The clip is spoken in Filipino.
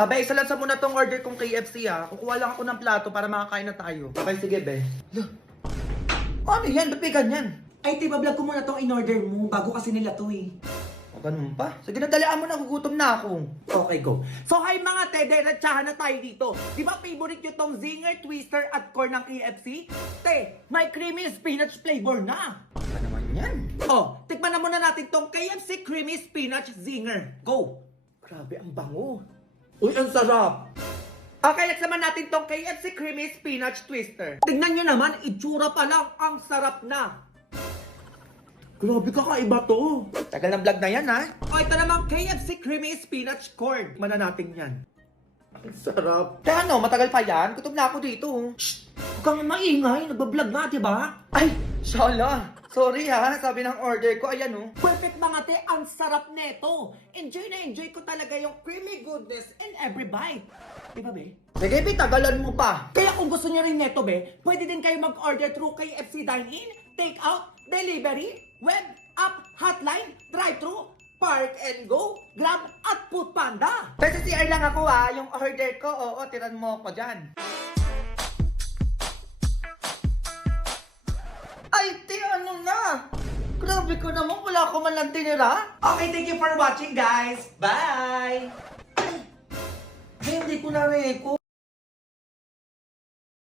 Abay, isa lang sa muna tong order kong KFC ha. Kukuha lang ako ng plato para makakain na tayo. Okay, sige be. Ano yan? Ba't may ganyan? Ay, tiba-vlog ko muna tong in-order mo bago kasi nila to eh. O ganun pa? Sige na, dalian mo na, gugutom na ako. Okay, go. So, hi mga te, diretsahan na tayo dito. Di ba favorite nyo tong Zinger, Twister at Corn ng KFC? Te, may creamy spinach flavor na. Ano naman yan? Oh, tikman na muna natin tong KFC Creamy Spinach Zinger. Go! Grabe, ang bango. Uy, ang sarap! Okay, next naman natin tong KFC Creamy Spinach Twister. Tignan nyo naman, itsura pa lang, ang sarap na. Grabe, kakaiba to. Tagal ng vlog na yan ha. O, ito naman KFC Creamy Spinach Corn. Tikman na natin yan. Ang sarap. Kaya ano, matagal pa yan? Gutom na ako dito. Shh! Huwag kang maingay, nagbablog nga, diba? Ay, shala. Sorry ha, sabi ng order ko, ayan oh. Perfect mga te, ang sarap neto. Enjoy na enjoy ko talaga yung creamy goodness in every bite. Diba be? Sige, be, tagalan mo pa. Kaya kung gusto nyo rin neto be, pwede din kayo mag-order through KFC Dine-In, Take-Out, Delivery, Web, App, Hotline, Drive-Thru, Park and Go, Grab at Foodpanda. Pero sa CR lang ako ha, yung order ko, oo, tiran mo ko dyan. Ay, ti, ano na? Grabe ko naman, wala ko man lang tinira. Okay, thank you for watching guys. Bye! Ay, hindi ko na reko.